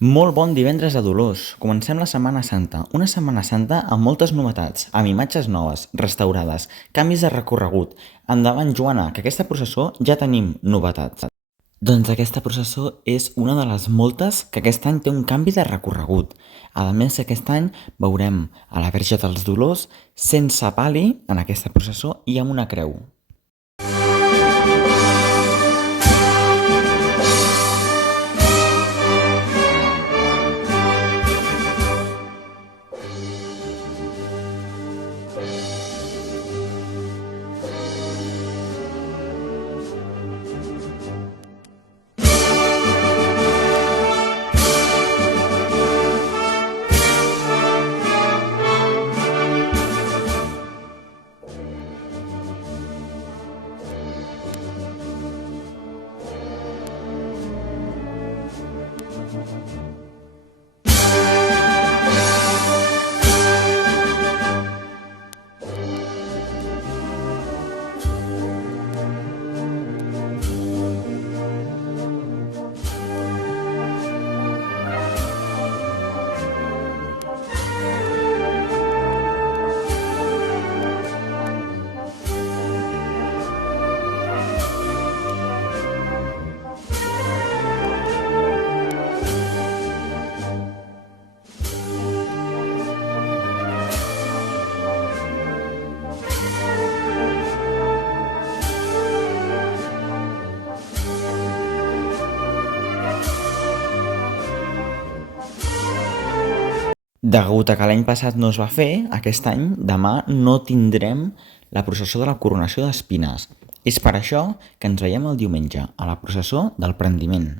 Molt bon divendres a Dolors. Comencem la Setmana Santa. Una Setmana Santa amb moltes novetats, amb imatges noves, restaurades, canvis de recorregut. Endavant, Joana, que aquesta processó ja tenim novetats. Doncs aquesta processó és una de les moltes que aquest any té un canvi de recorregut. A més, aquest any veurem a la Verge dels Dolors sense pal·li en aquesta processó i amb una creu. Degut a que l'any passat no es va fer, aquest any, demà, no tindrem la processó de la coronació d'espines. És per això que ens veiem el diumenge, a la processó del prendiment.